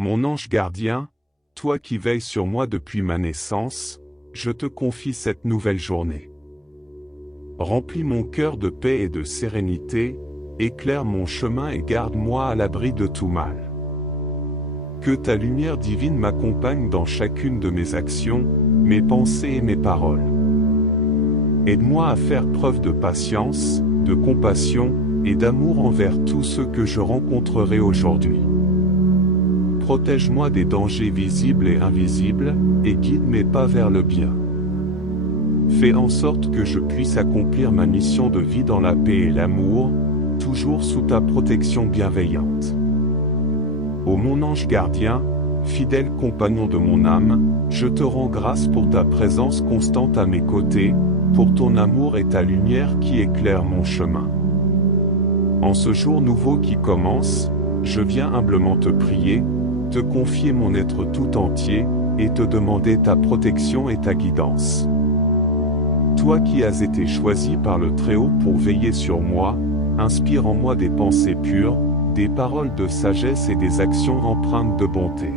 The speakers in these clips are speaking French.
Mon ange gardien, toi qui veilles sur moi depuis ma naissance, je te confie cette nouvelle journée. Remplis mon cœur de paix et de sérénité, éclaire mon chemin et garde-moi à l'abri de tout mal. Que ta lumière divine m'accompagne dans chacune de mes actions, mes pensées et mes paroles. Aide-moi à faire preuve de patience, de compassion et d'amour envers tous ceux que je rencontrerai aujourd'hui. Protège-moi des dangers visibles et invisibles, et guide mes pas vers le bien. Fais en sorte que je puisse accomplir ma mission de vie dans la paix et l'amour, toujours sous ta protection bienveillante. Ô mon ange gardien, fidèle compagnon de mon âme, je te rends grâce pour ta présence constante à mes côtés, pour ton amour et ta lumière qui éclairent mon chemin. En ce jour nouveau qui commence, je viens humblement te prier, te confier mon être tout entier, et te demander ta protection et ta guidance. Toi qui as été choisi par le Très-Haut pour veiller sur moi, inspire en moi des pensées pures, des paroles de sagesse et des actions empreintes de bonté.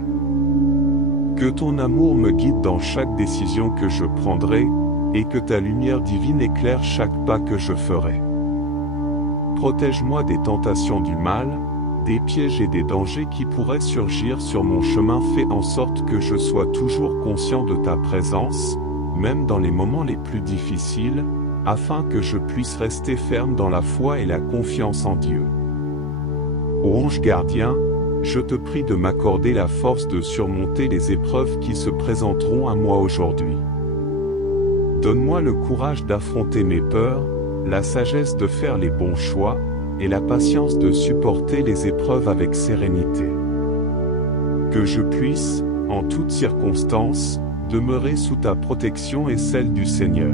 Que ton amour me guide dans chaque décision que je prendrai, et que ta lumière divine éclaire chaque pas que je ferai. Protège-moi des tentations du mal, des pièges et des dangers qui pourraient surgir sur mon chemin. Fais en sorte que je sois toujours conscient de ta présence, même dans les moments les plus difficiles, afin que je puisse rester ferme dans la foi et la confiance en Dieu. Ô ange gardien, je te prie de m'accorder la force de surmonter les épreuves qui se présenteront à moi aujourd'hui. Donne-moi le courage d'affronter mes peurs, la sagesse de faire les bons choix, et la patience de supporter les épreuves avec sérénité. Que je puisse, en toutes circonstances, demeurer sous ta protection et celle du Seigneur.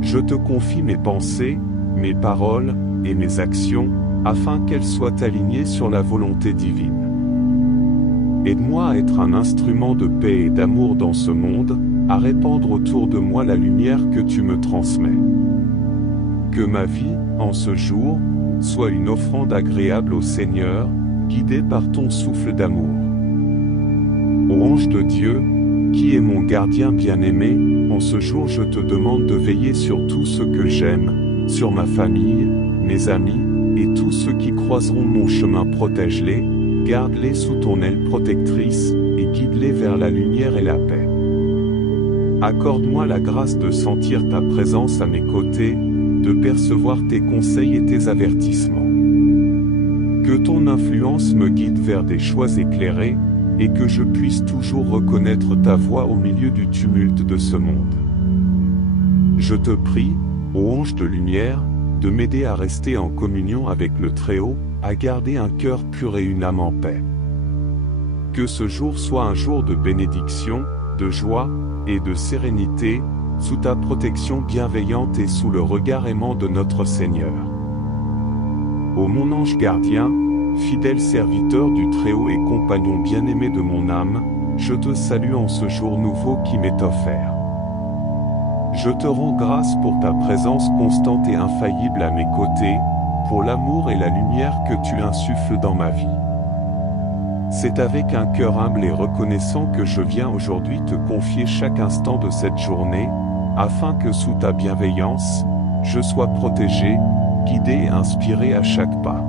Je te confie mes pensées, mes paroles, et mes actions, afin qu'elles soient alignées sur la volonté divine. Aide-moi à être un instrument de paix et d'amour dans ce monde, à répandre autour de moi la lumière que tu me transmets. Que ma vie, en ce jour, soit une offrande agréable au Seigneur, guidée par ton souffle d'amour. Ô ange de Dieu, qui est mon gardien bien-aimé, en ce jour je te demande de veiller sur tout ce que j'aime, sur ma famille, mes amis, et tous ceux qui croiseront mon chemin. Protège-les, garde-les sous ton aile protectrice, et guide-les vers la lumière et la paix. Accorde-moi la grâce de sentir ta présence à mes côtés, de percevoir tes conseils et tes avertissements. Que ton influence me guide vers des choix éclairés, et que je puisse toujours reconnaître ta voix au milieu du tumulte de ce monde. Je te prie, ô ange de lumière, de m'aider à rester en communion avec le Très-Haut, à garder un cœur pur et une âme en paix. Que ce jour soit un jour de bénédiction, de joie et de sérénité, sous ta protection bienveillante et sous le regard aimant de notre Seigneur. Ô mon ange gardien, fidèle serviteur du Très-Haut et compagnon bien-aimé de mon âme, je te salue en ce jour nouveau qui m'est offert. Je te rends grâce pour ta présence constante et infaillible à mes côtés, pour l'amour et la lumière que tu insuffles dans ma vie. C'est avec un cœur humble et reconnaissant que je viens aujourd'hui te confier chaque instant de cette journée, afin que sous ta bienveillance, je sois protégé, guidé et inspiré à chaque pas.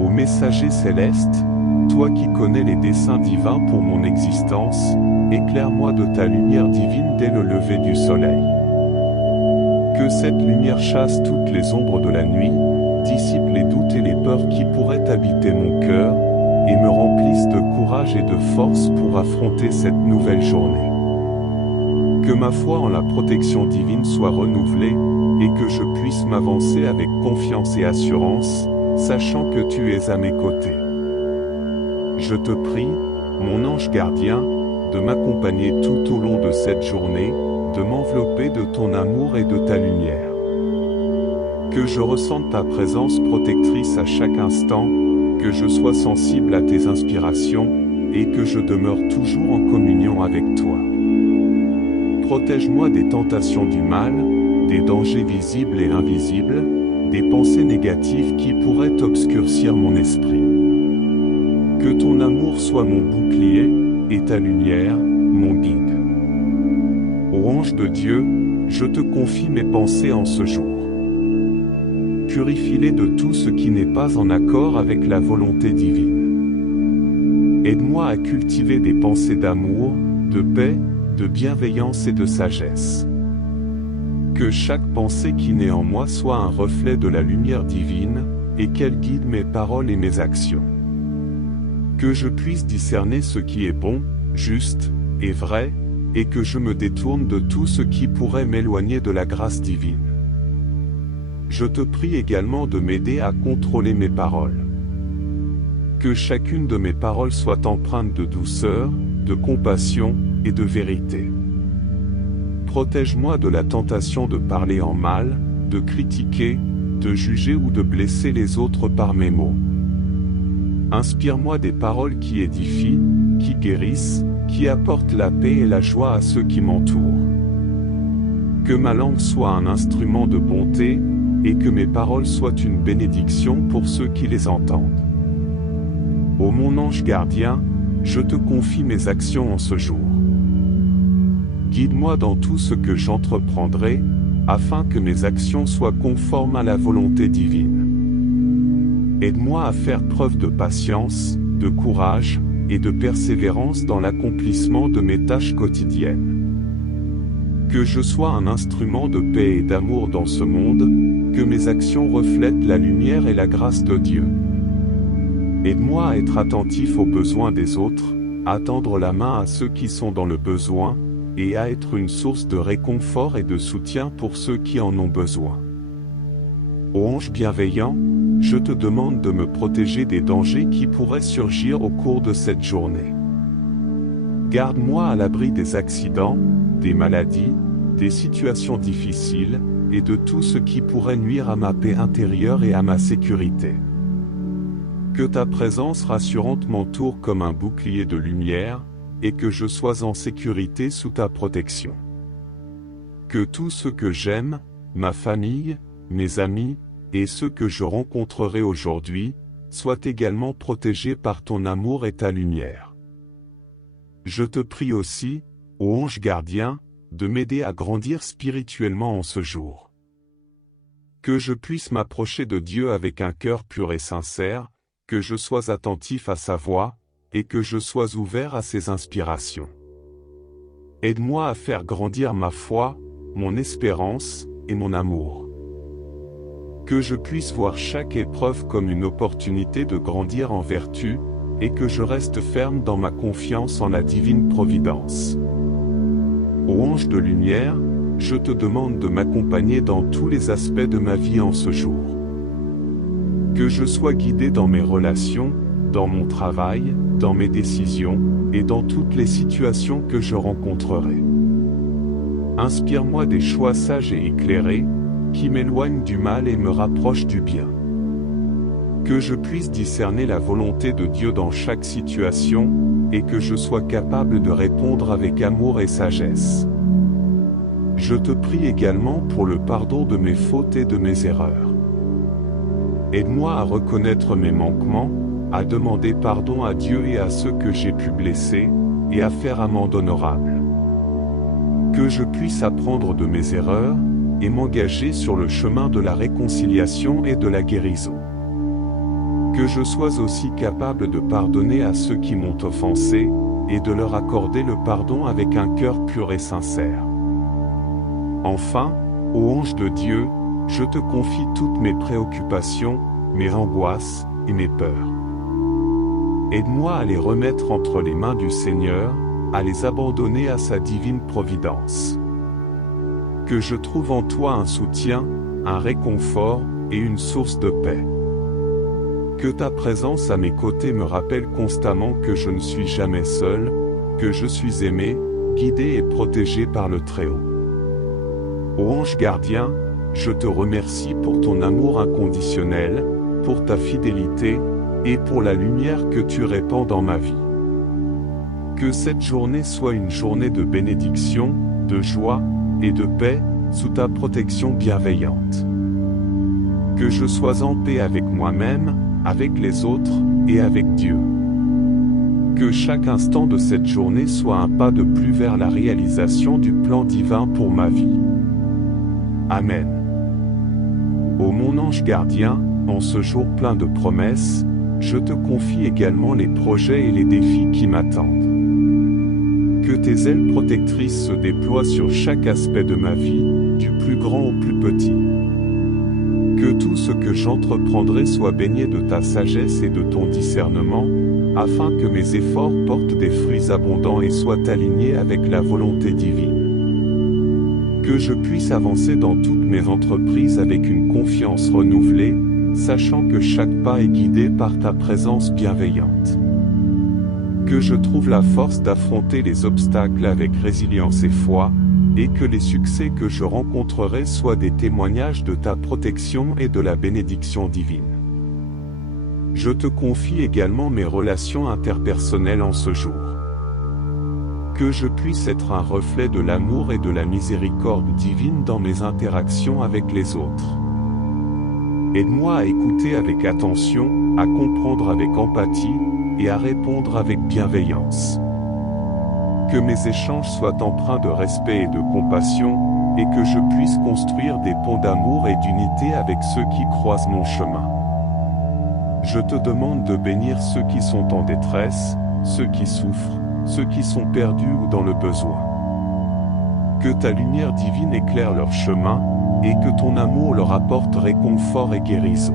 Ô messager céleste, toi qui connais les desseins divins pour mon existence, éclaire-moi de ta lumière divine dès le lever du soleil. Que cette lumière chasse toutes les ombres de la nuit, dissipe les doutes et les peurs qui pourraient habiter mon cœur, et me remplisse de courage et de force pour affronter cette nouvelle journée. Que ma foi en la protection divine soit renouvelée, et que je puisse m'avancer avec confiance et assurance, sachant que tu es à mes côtés. Je te prie, mon ange gardien, de m'accompagner tout au long de cette journée, de m'envelopper de ton amour et de ta lumière. Que je ressente ta présence protectrice à chaque instant, que je sois sensible à tes inspirations, et que je demeure toujours en communion avec toi. Protège-moi des tentations du mal, des dangers visibles et invisibles, des pensées négatives qui pourraient obscurcir mon esprit. Que ton amour soit mon bouclier, et ta lumière, mon guide. Ô ange de Dieu, je te confie mes pensées en ce jour. Purifie-les de tout ce qui n'est pas en accord avec la volonté divine. Aide-moi à cultiver des pensées d'amour, de paix, de bienveillance et de sagesse. Que chaque pensée qui naît en moi soit un reflet de la lumière divine, et qu'elle guide mes paroles et mes actions. Que je puisse discerner ce qui est bon, juste et vrai, et que je me détourne de tout ce qui pourrait m'éloigner de la grâce divine. Je te prie également de m'aider à contrôler mes paroles. Que chacune de mes paroles soit empreinte de douceur, de compassion et de vérité. Protège-moi de la tentation de parler en mal, de critiquer, de juger ou de blesser les autres par mes mots. Inspire-moi des paroles qui édifient, qui guérissent, qui apportent la paix et la joie à ceux qui m'entourent. Que ma langue soit un instrument de bonté, et que mes paroles soient une bénédiction pour ceux qui les entendent. Ô mon ange gardien, je te confie mes actions en ce jour. Guide-moi dans tout ce que j'entreprendrai, afin que mes actions soient conformes à la volonté divine. Aide-moi à faire preuve de patience, de courage, et de persévérance dans l'accomplissement de mes tâches quotidiennes. Que je sois un instrument de paix et d'amour dans ce monde, que mes actions reflètent la lumière et la grâce de Dieu. Aide-moi à être attentif aux besoins des autres, à tendre la main à ceux qui sont dans le besoin, et à être une source de réconfort et de soutien pour ceux qui en ont besoin. Ô ange bienveillant, je te demande de me protéger des dangers qui pourraient surgir au cours de cette journée. Garde-moi à l'abri des accidents, des maladies, des situations difficiles, et de tout ce qui pourrait nuire à ma paix intérieure et à ma sécurité. Que ta présence rassurante m'entoure comme un bouclier de lumière, et que je sois en sécurité sous ta protection. Que tout ce que j'aime, ma famille, mes amis, et ceux que je rencontrerai aujourd'hui, soient également protégés par ton amour et ta lumière. Je te prie aussi, ô ange gardien, de m'aider à grandir spirituellement en ce jour. Que je puisse m'approcher de Dieu avec un cœur pur et sincère, que je sois attentif à sa voix, et que je sois ouvert à ses inspirations. Aide-moi à faire grandir ma foi, mon espérance, et mon amour. Que je puisse voir chaque épreuve comme une opportunité de grandir en vertu, et que je reste ferme dans ma confiance en la divine providence. Ô ange de lumière, je te demande de m'accompagner dans tous les aspects de ma vie en ce jour. Que je sois guidé dans mes relations, dans mon travail, dans mes décisions, et dans toutes les situations que je rencontrerai. Inspire-moi des choix sages et éclairés, qui m'éloignent du mal et me rapprochent du bien. Que je puisse discerner la volonté de Dieu dans chaque situation, et que je sois capable de répondre avec amour et sagesse. Je te prie également pour le pardon de mes fautes et de mes erreurs. Aide-moi à reconnaître mes manquements, à demander pardon à Dieu et à ceux que j'ai pu blesser, et à faire amende honorable. Que je puisse apprendre de mes erreurs, et m'engager sur le chemin de la réconciliation et de la guérison. Que je sois aussi capable de pardonner à ceux qui m'ont offensé, et de leur accorder le pardon avec un cœur pur et sincère. Enfin, ô ange de Dieu, je te confie toutes mes préoccupations, mes angoisses et mes peurs. Aide-moi à les remettre entre les mains du Seigneur, à les abandonner à sa divine providence. Que je trouve en toi un soutien, un réconfort et une source de paix. Que ta présence à mes côtés me rappelle constamment que je ne suis jamais seul, que je suis aimé, guidé et protégé par le Très-Haut. Ô ange gardien, je te remercie pour ton amour inconditionnel, pour ta fidélité, et pour la lumière que tu répands dans ma vie. Que cette journée soit une journée de bénédiction, de joie, et de paix, sous ta protection bienveillante. Que je sois en paix avec moi-même, avec les autres, et avec Dieu. Que chaque instant de cette journée soit un pas de plus vers la réalisation du plan divin pour ma vie. Amen. Ô mon ange gardien, en ce jour plein de promesses, je te confie également les projets et les défis qui m'attendent. Que tes ailes protectrices se déploient sur chaque aspect de ma vie, du plus grand au plus petit. Que tout ce que j'entreprendrai soit baigné de ta sagesse et de ton discernement, afin que mes efforts portent des fruits abondants et soient alignés avec la volonté divine. Que je puisse avancer dans toutes mes entreprises avec une confiance renouvelée, sachant que chaque pas est guidé par ta présence bienveillante. Que je trouve la force d'affronter les obstacles avec résilience et foi, et que les succès que je rencontrerai soient des témoignages de ta protection et de la bénédiction divine. Je te confie également mes relations interpersonnelles en ce jour. Que je puisse être un reflet de l'amour et de la miséricorde divine dans mes interactions avec les autres. Aide-moi à écouter avec attention, à comprendre avec empathie, et à répondre avec bienveillance. Que mes échanges soient empreints de respect et de compassion, et que je puisse construire des ponts d'amour et d'unité avec ceux qui croisent mon chemin. Je te demande de bénir ceux qui sont en détresse, ceux qui souffrent, ceux qui sont perdus ou dans le besoin. Que ta lumière divine éclaire leur chemin, et que ton amour leur apporte réconfort et guérison.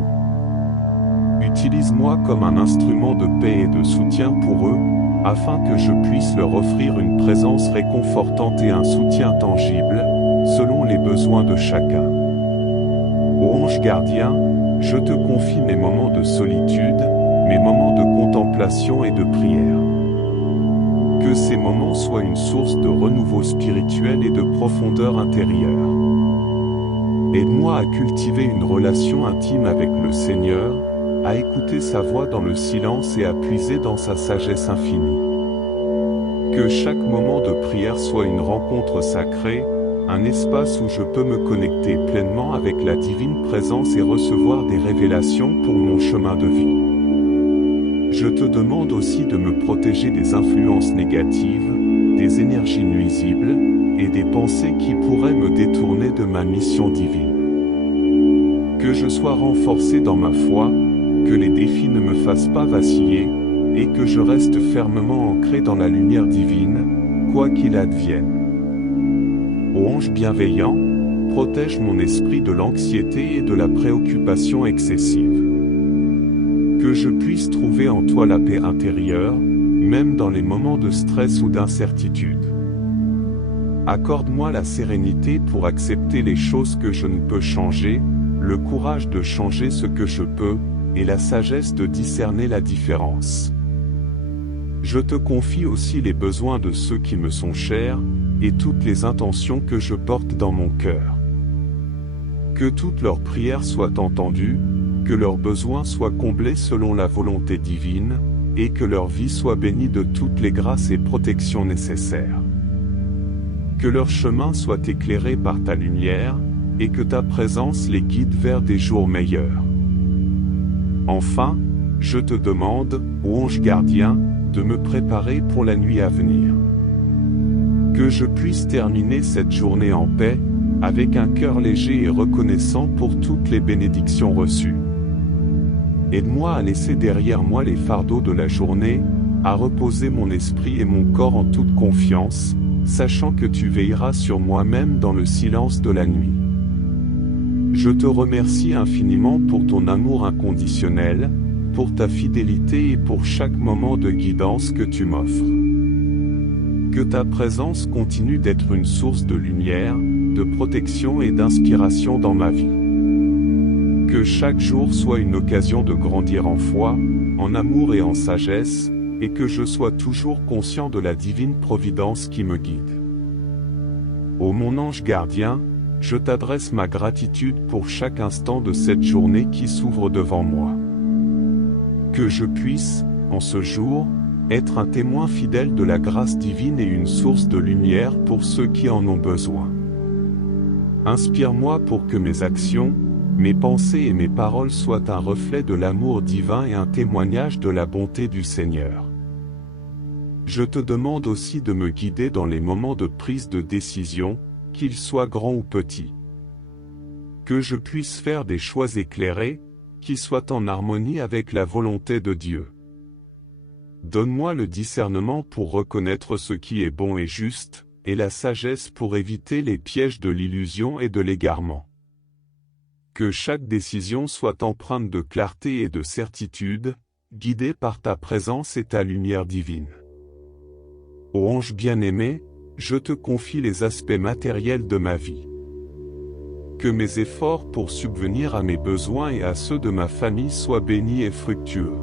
Utilise-moi comme un instrument de paix et de soutien pour eux, afin que je puisse leur offrir une présence réconfortante et un soutien tangible, selon les besoins de chacun. Ô ange gardien, je te confie mes moments de solitude, mes moments de contemplation et de prière. Que ces moments soient une source de renouveau spirituel et de profondeur intérieure. Aide-moi à cultiver une relation intime avec le Seigneur, à écouter sa voix dans le silence et à puiser dans sa sagesse infinie. Que chaque moment de prière soit une rencontre sacrée, un espace où je peux me connecter pleinement avec la divine présence et recevoir des révélations pour mon chemin de vie. Je te demande aussi de me protéger des influences négatives, des énergies nuisibles, et des pensées qui pourraient me détourner de ma mission divine. Que je sois renforcé dans ma foi, que les défis ne me fassent pas vaciller, et que je reste fermement ancré dans la lumière divine, quoi qu'il advienne. Ô ange bienveillant, protège mon esprit de l'anxiété et de la préoccupation excessive. Que je puisse trouver en toi la paix intérieure, même dans les moments de stress ou d'incertitude. Accorde-moi la sérénité pour accepter les choses que je ne peux changer, le courage de changer ce que je peux, et la sagesse de discerner la différence. Je te confie aussi les besoins de ceux qui me sont chers, et toutes les intentions que je porte dans mon cœur. Que toutes leurs prières soient entendues, que leurs besoins soient comblés selon la volonté divine, et que leur vie soit bénie de toutes les grâces et protections nécessaires. Que leur chemin soit éclairé par ta lumière, et que ta présence les guide vers des jours meilleurs. Enfin, je te demande, ô ange gardien, de me préparer pour la nuit à venir. Que je puisse terminer cette journée en paix, avec un cœur léger et reconnaissant pour toutes les bénédictions reçues. Aide-moi à laisser derrière moi les fardeaux de la journée, à reposer mon esprit et mon corps en toute confiance, sachant que tu veilleras sur moi-même dans le silence de la nuit. Je te remercie infiniment pour ton amour inconditionnel, pour ta fidélité et pour chaque moment de guidance que tu m'offres. Que ta présence continue d'être une source de lumière, de protection et d'inspiration dans ma vie. Que chaque jour soit une occasion de grandir en foi, en amour et en sagesse, et que je sois toujours conscient de la divine providence qui me guide. Ô mon ange gardien, je t'adresse ma gratitude pour chaque instant de cette journée qui s'ouvre devant moi. Que je puisse, en ce jour, être un témoin fidèle de la grâce divine et une source de lumière pour ceux qui en ont besoin. Inspire-moi pour que mes actions, mes pensées et mes paroles soient un reflet de l'amour divin et un témoignage de la bonté du Seigneur. Je te demande aussi de me guider dans les moments de prise de décision, qu'ils soient grands ou petits. Que je puisse faire des choix éclairés, qui soient en harmonie avec la volonté de Dieu. Donne-moi le discernement pour reconnaître ce qui est bon et juste, et la sagesse pour éviter les pièges de l'illusion et de l'égarement. Que chaque décision soit empreinte de clarté et de certitude, guidée par ta présence et ta lumière divine. Ô ange bien-aimé, je te confie les aspects matériels de ma vie. Que mes efforts pour subvenir à mes besoins et à ceux de ma famille soient bénis et fructueux.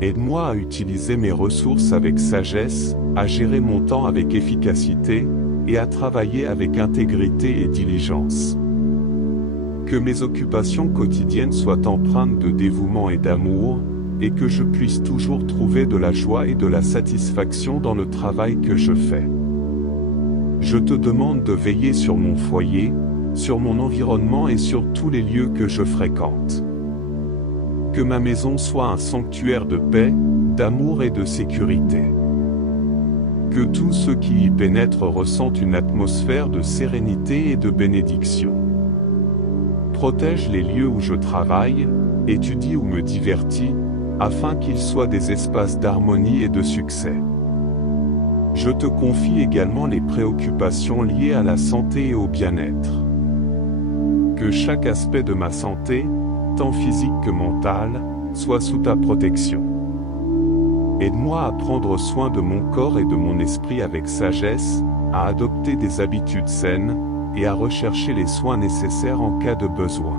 Aide-moi à utiliser mes ressources avec sagesse, à gérer mon temps avec efficacité, et à travailler avec intégrité et diligence. Que mes occupations quotidiennes soient empreintes de dévouement et d'amour, et que je puisse toujours trouver de la joie et de la satisfaction dans le travail que je fais. Je te demande de veiller sur mon foyer, sur mon environnement et sur tous les lieux que je fréquente. Que ma maison soit un sanctuaire de paix, d'amour et de sécurité. Que tous ceux qui y pénètrent ressentent une atmosphère de sérénité et de bénédiction. Protège les lieux où je travaille, étudie ou me divertis, afin qu'ils soient des espaces d'harmonie et de succès. Je te confie également les préoccupations liées à la santé et au bien-être. Que chaque aspect de ma santé, tant physique que mentale, soit sous ta protection. Aide-moi à prendre soin de mon corps et de mon esprit avec sagesse, à adopter des habitudes saines, et à rechercher les soins nécessaires en cas de besoin.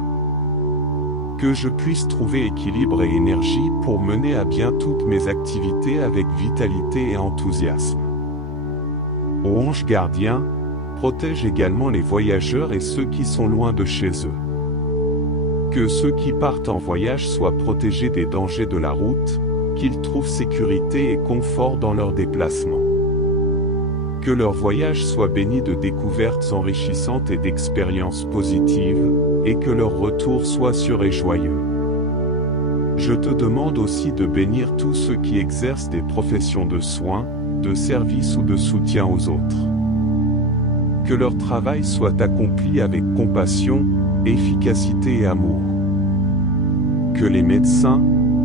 Que je puisse trouver équilibre et énergie pour mener à bien toutes mes activités avec vitalité et enthousiasme. Ô ange gardien, protège également les voyageurs et ceux qui sont loin de chez eux. Que ceux qui partent en voyage soient protégés des dangers de la route, qu'ils trouvent sécurité et confort dans leur déplacement. Que leur voyage soit béni de découvertes enrichissantes et d'expériences positives, et que leur retour soit sûr et joyeux. Je te demande aussi de bénir tous ceux qui exercent des professions de soins, de service ou de soutien aux autres. Que leur travail soit accompli avec compassion, efficacité et amour. Que les médecins,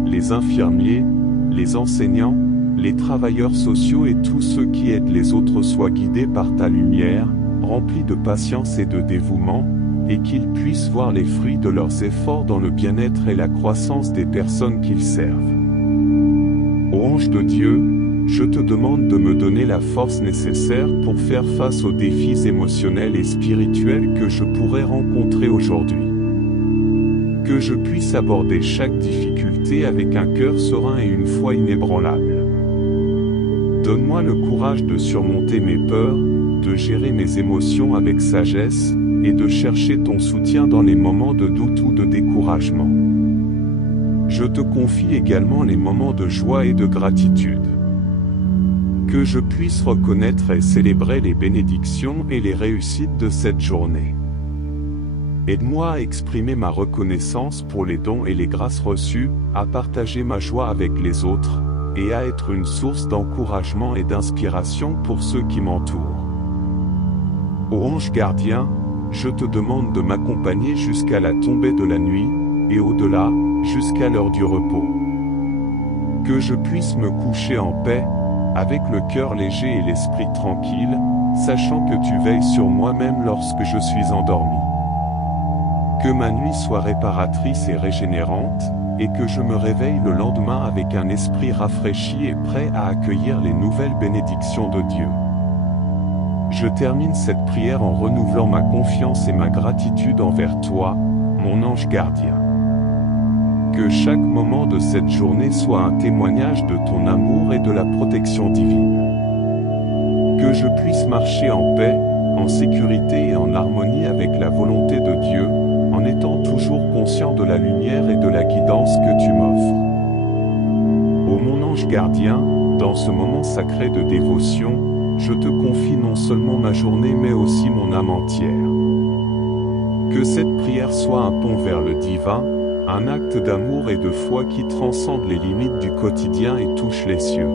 les infirmiers, les enseignants, les travailleurs sociaux et tous ceux qui aident les autres soient guidés par ta lumière, remplis de patience et de dévouement, et qu'ils puissent voir les fruits de leurs efforts dans le bien-être et la croissance des personnes qu'ils servent. Ô ange de Dieu, je te demande de me donner la force nécessaire pour faire face aux défis émotionnels et spirituels que je pourrais rencontrer aujourd'hui. Que je puisse aborder chaque difficulté avec un cœur serein et une foi inébranlable. Donne-moi le courage de surmonter mes peurs, de gérer mes émotions avec sagesse, et de chercher ton soutien dans les moments de doute ou de découragement. Je te confie également les moments de joie et de gratitude. Que je puisse reconnaître et célébrer les bénédictions et les réussites de cette journée. Aide-moi à exprimer ma reconnaissance pour les dons et les grâces reçues, à partager ma joie avec les autres, et à être une source d'encouragement et d'inspiration pour ceux qui m'entourent. Ô ange gardien, je te demande de m'accompagner jusqu'à la tombée de la nuit, et au-delà, jusqu'à l'heure du repos. Que je puisse me coucher en paix, avec le cœur léger et l'esprit tranquille, sachant que tu veilles sur moi même lorsque je suis endormi. Que ma nuit soit réparatrice et régénérante, et que je me réveille le lendemain avec un esprit rafraîchi et prêt à accueillir les nouvelles bénédictions de Dieu. Je termine cette prière en renouvelant ma confiance et ma gratitude envers toi, mon ange gardien. Que chaque moment de cette journée soit un témoignage de ton amour et de la protection divine. Que je puisse marcher en paix, en sécurité et en harmonie avec la volonté de Dieu, en étant toujours conscient de la lumière et de la guidance que tu m'offres. Ô mon ange gardien, dans ce moment sacré de dévotion, je te confie non seulement ma journée mais aussi mon âme entière. Que cette prière soit un pont vers le divin, un acte d'amour et de foi qui transcende les limites du quotidien et touche les cieux.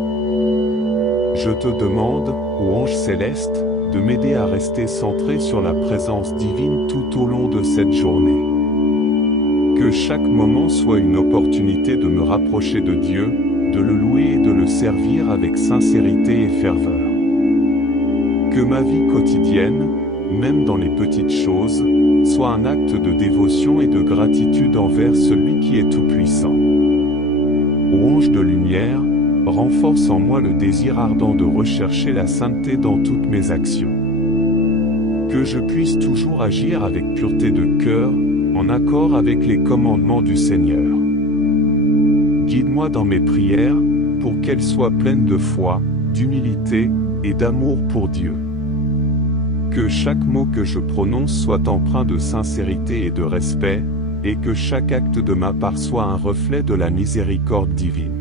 Je te demande, ô ange céleste, de m'aider à rester centré sur la présence divine tout au long de cette journée. Que chaque moment soit une opportunité de me rapprocher de Dieu, de le louer et de le servir avec sincérité et ferveur. Que ma vie quotidienne, même dans les petites choses, soit un acte de dévotion et de gratitude envers celui qui est tout-puissant. Ô ange de lumière, renforce en moi le désir ardent de rechercher la sainteté dans toutes mes actions. Que je puisse toujours agir avec pureté de cœur, en accord avec les commandements du Seigneur. Guide-moi dans mes prières, pour qu'elles soient pleines de foi, d'humilité et d'amour pour Dieu. Que chaque mot que je prononce soit empreint de sincérité et de respect, et que chaque acte de ma part soit un reflet de la miséricorde divine.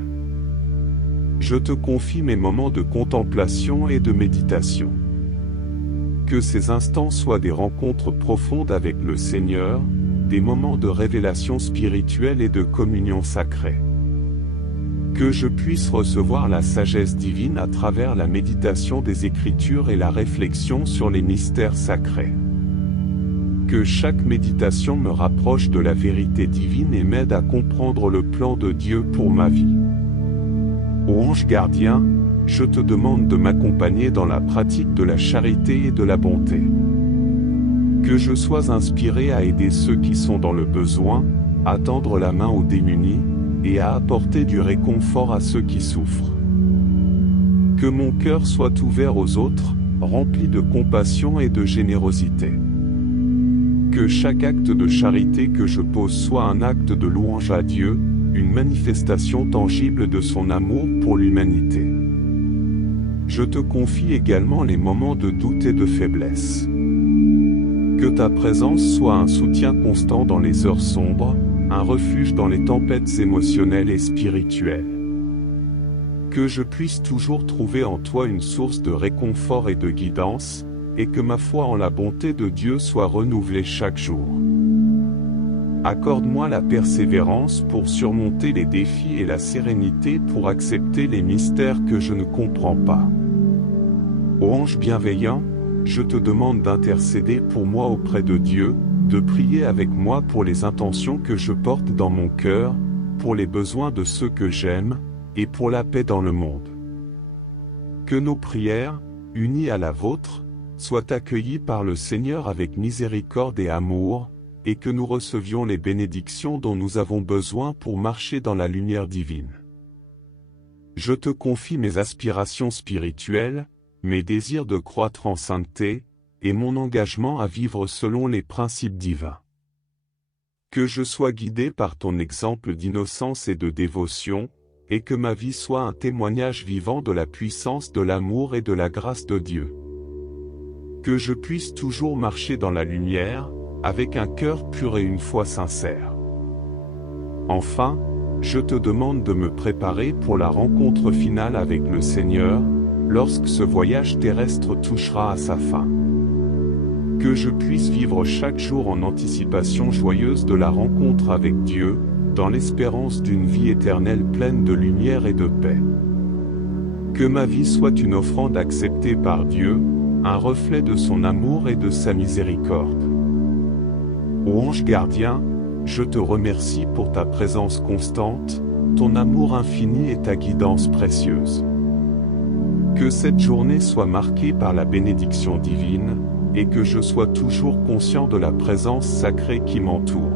Je te confie mes moments de contemplation et de méditation. Que ces instants soient des rencontres profondes avec le Seigneur, des moments de révélation spirituelle et de communion sacrée. Que je puisse recevoir la sagesse divine à travers la méditation des Écritures et la réflexion sur les mystères sacrés. Que chaque méditation me rapproche de la vérité divine et m'aide à comprendre le plan de Dieu pour ma vie. Ô ange gardien, je te demande de m'accompagner dans la pratique de la charité et de la bonté. Que je sois inspiré à aider ceux qui sont dans le besoin, à tendre la main aux démunis, et à apporter du réconfort à ceux qui souffrent. Que mon cœur soit ouvert aux autres, rempli de compassion et de générosité. Que chaque acte de charité que je pose soit un acte de louange à Dieu, une manifestation tangible de son amour pour l'humanité. Je te confie également les moments de doute et de faiblesse. Que ta présence soit un soutien constant dans les heures sombres, un refuge dans les tempêtes émotionnelles et spirituelles. Que je puisse toujours trouver en toi une source de réconfort et de guidance, et que ma foi en la bonté de Dieu soit renouvelée chaque jour. Accorde-moi la persévérance pour surmonter les défis et la sérénité pour accepter les mystères que je ne comprends pas. Ô ange bienveillant, je te demande d'intercéder pour moi auprès de Dieu, de prier avec moi pour les intentions que je porte dans mon cœur, pour les besoins de ceux que j'aime, et pour la paix dans le monde. Que nos prières, unies à la vôtre, soient accueillies par le Seigneur avec miséricorde et amour, et que nous recevions les bénédictions dont nous avons besoin pour marcher dans la lumière divine. Je te confie mes aspirations spirituelles, mes désirs de croître en sainteté, et mon engagement à vivre selon les principes divins. Que je sois guidé par ton exemple d'innocence et de dévotion, et que ma vie soit un témoignage vivant de la puissance de l'amour et de la grâce de Dieu. Que je puisse toujours marcher dans la lumière, avec un cœur pur et une foi sincère. Enfin, je te demande de me préparer pour la rencontre finale avec le Seigneur, lorsque ce voyage terrestre touchera à sa fin. Que je puisse vivre chaque jour en anticipation joyeuse de la rencontre avec Dieu, dans l'espérance d'une vie éternelle pleine de lumière et de paix. Que ma vie soit une offrande acceptée par Dieu, un reflet de son amour et de sa miséricorde. Ô ange gardien, je te remercie pour ta présence constante, ton amour infini et ta guidance précieuse. Que cette journée soit marquée par la bénédiction divine, et que je sois toujours conscient de la présence sacrée qui m'entoure.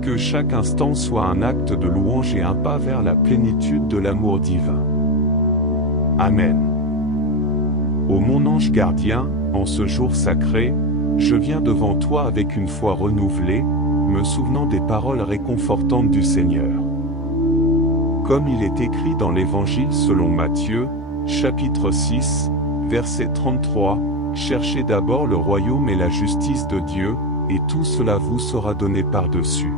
Que chaque instant soit un acte de louange et un pas vers la plénitude de l'amour divin. Amen. Ô mon ange gardien, en ce jour sacré, je viens devant toi avec une foi renouvelée, me souvenant des paroles réconfortantes du Seigneur. Comme il est écrit dans l'Évangile selon Matthieu, chapitre 6, verset 33, « Cherchez d'abord le royaume et la justice de Dieu, et tout cela vous sera donné par-dessus. »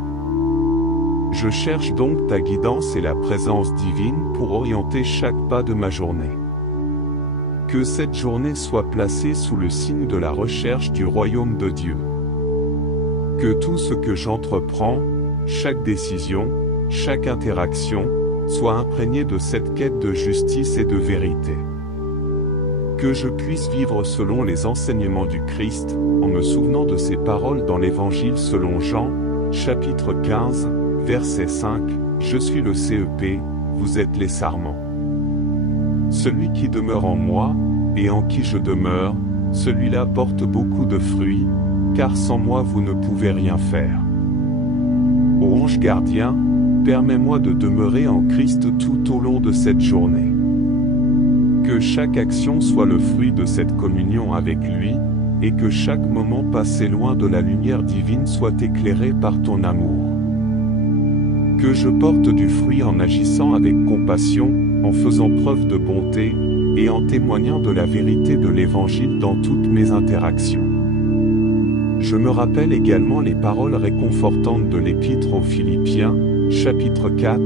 Je cherche donc ta guidance et la présence divine pour orienter chaque pas de ma journée. Que cette journée soit placée sous le signe de la recherche du royaume de Dieu. Que tout ce que j'entreprends, chaque décision, chaque interaction, soit imprégné de cette quête de justice et de vérité. Que je puisse vivre selon les enseignements du Christ, en me souvenant de ses paroles dans l'Évangile selon Jean, chapitre 15, verset 5, « Je suis le CEP, vous êtes les sarments. Celui qui demeure en moi, et en qui je demeure, celui-là porte beaucoup de fruits, car sans moi vous ne pouvez rien faire. Ô ange gardien, permets-moi de demeurer en Christ tout au long de cette journée. Que chaque action soit le fruit de cette communion avec lui, et que chaque moment passé loin de la lumière divine soit éclairé par ton amour. Que je porte du fruit en agissant avec compassion, en faisant preuve de bonté, et en témoignant de la vérité de l'Évangile dans toutes mes interactions. Je me rappelle également les paroles réconfortantes de l'Épître aux Philippiens, chapitre 4,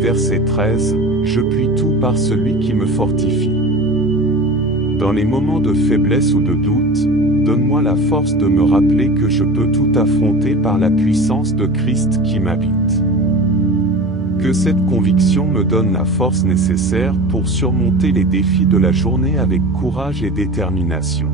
verset 13, « Je puis tout par celui qui me fortifie. » Dans les moments de faiblesse ou de doute, donne-moi la force de me rappeler que je peux tout affronter par la puissance de Christ qui m'habite. Que cette conviction me donne la force nécessaire pour surmonter les défis de la journée avec courage et détermination.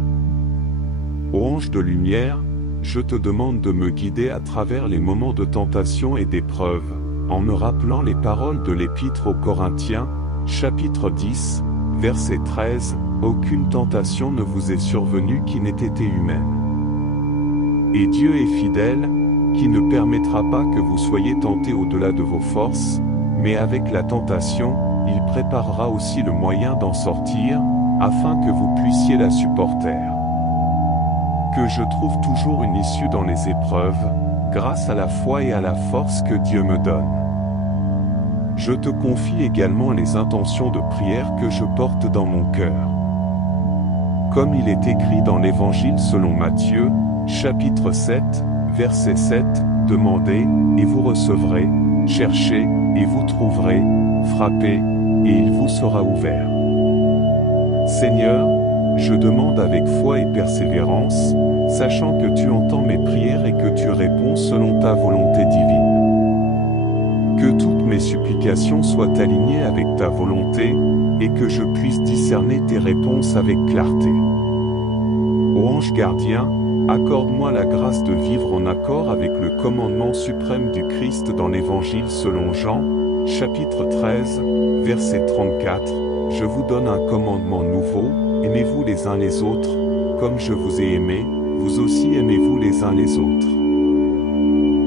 Ô ange de lumière, je te demande de me guider à travers les moments de tentation et d'épreuve, en me rappelant les paroles de l'Épître aux Corinthiens, chapitre 10, verset 13, « Aucune tentation ne vous est survenue qui n'ait été humaine. Et Dieu est fidèle, qui ne permettra pas que vous soyez tentés au-delà de vos forces, mais avec la tentation, il préparera aussi le moyen d'en sortir, afin que vous puissiez la supporter. Que je trouve toujours une issue dans les épreuves, grâce à la foi et à la force que Dieu me donne. Je te confie également les intentions de prière que je porte dans mon cœur. Comme il est écrit dans l'Évangile selon Matthieu, chapitre 7, verset 7, « Demandez, et vous recevrez, cherchez, et vous trouverez, frappez, et il vous sera ouvert. » Seigneur, je demande avec foi et persévérance, sachant que tu entends mes prières et que tu réponds selon ta volonté divine. Que toutes mes supplications soient alignées avec ta volonté, et que je puisse discerner tes réponses avec clarté. Ô ange gardien, accorde-moi la grâce de vivre en accord avec le commandement suprême du Christ dans l'Évangile selon Jean, chapitre 13, verset 34, « Je vous donne un commandement nouveau, aimez-vous les uns les autres, comme je vous ai aimé, vous aussi aimez-vous les uns les autres. »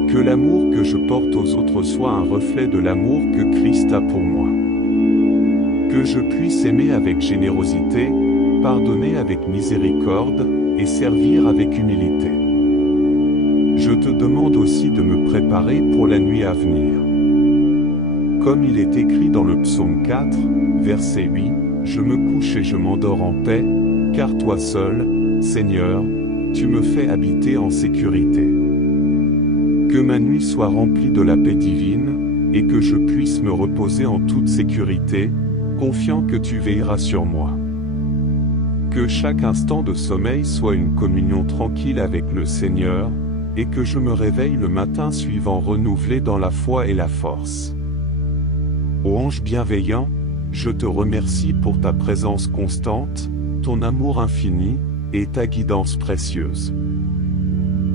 Que l'amour que je porte aux autres soit un reflet de l'amour que Christ a pour moi. Que je puisse aimer avec générosité, pardonner avec miséricorde, et servir avec humilité. Je te demande aussi de me préparer pour la nuit à venir. Comme il est écrit dans le psaume 4, verset 8, « Je me couche et je m'endors en paix, car toi seul, Seigneur, tu me fais habiter en sécurité. » Que ma nuit soit remplie de la paix divine, et que je puisse me reposer en toute sécurité, confiant que tu veilleras sur moi. Que chaque instant de sommeil soit une communion tranquille avec le Seigneur, et que je me réveille le matin suivant renouvelé dans la foi et la force. Ô ange bienveillant, je te remercie pour ta présence constante, ton amour infini, et ta guidance précieuse.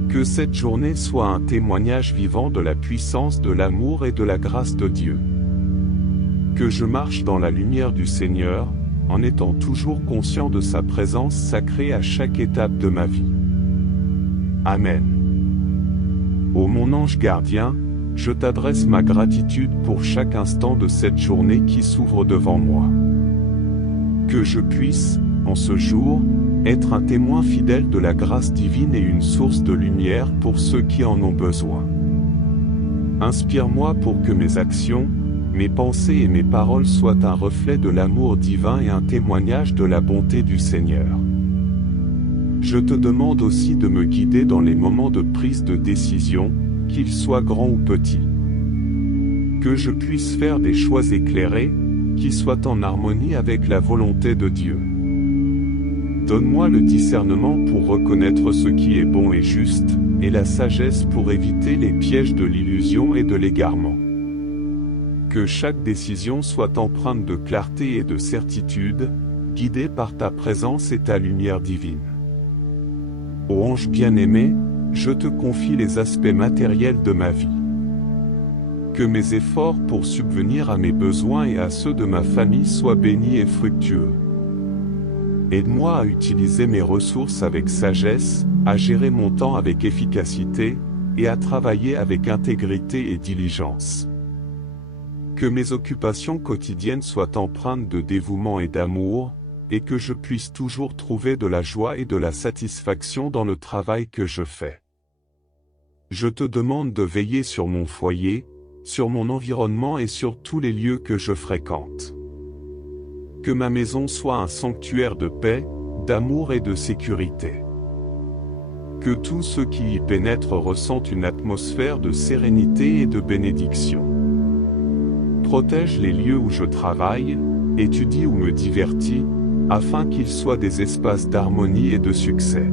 Que cette journée soit un témoignage vivant de la puissance de l'amour et de la grâce de Dieu. Que je marche dans la lumière du Seigneur, en étant toujours conscient de sa présence sacrée à chaque étape de ma vie. Amen. Ô mon ange gardien, je t'adresse ma gratitude pour chaque instant de cette journée qui s'ouvre devant moi. Que je puisse, en ce jour, être un témoin fidèle de la grâce divine et une source de lumière pour ceux qui en ont besoin. Inspire-moi pour que mes actions, mes pensées et mes paroles soient un reflet de l'amour divin et un témoignage de la bonté du Seigneur. Je te demande aussi de me guider dans les moments de prise de décision, qu'ils soient grands ou petits. Que je puisse faire des choix éclairés, qui soient en harmonie avec la volonté de Dieu. Donne-moi le discernement pour reconnaître ce qui est bon et juste, et la sagesse pour éviter les pièges de l'illusion et de l'égarement. Que chaque décision soit empreinte de clarté et de certitude, guidée par ta présence et ta lumière divine. Ô ange bien-aimé, je te confie les aspects matériels de ma vie. Que mes efforts pour subvenir à mes besoins et à ceux de ma famille soient bénis et fructueux. Aide-moi à utiliser mes ressources avec sagesse, à gérer mon temps avec efficacité, et à travailler avec intégrité et diligence. Que mes occupations quotidiennes soient empreintes de dévouement et d'amour, et que je puisse toujours trouver de la joie et de la satisfaction dans le travail que je fais. Je te demande de veiller sur mon foyer, sur mon environnement et sur tous les lieux que je fréquente. Que ma maison soit un sanctuaire de paix, d'amour et de sécurité. Que tous ceux qui y pénètrent ressentent une atmosphère de sérénité et de bénédiction. Protège les lieux où je travaille, étudie ou me divertis, afin qu'ils soient des espaces d'harmonie et de succès.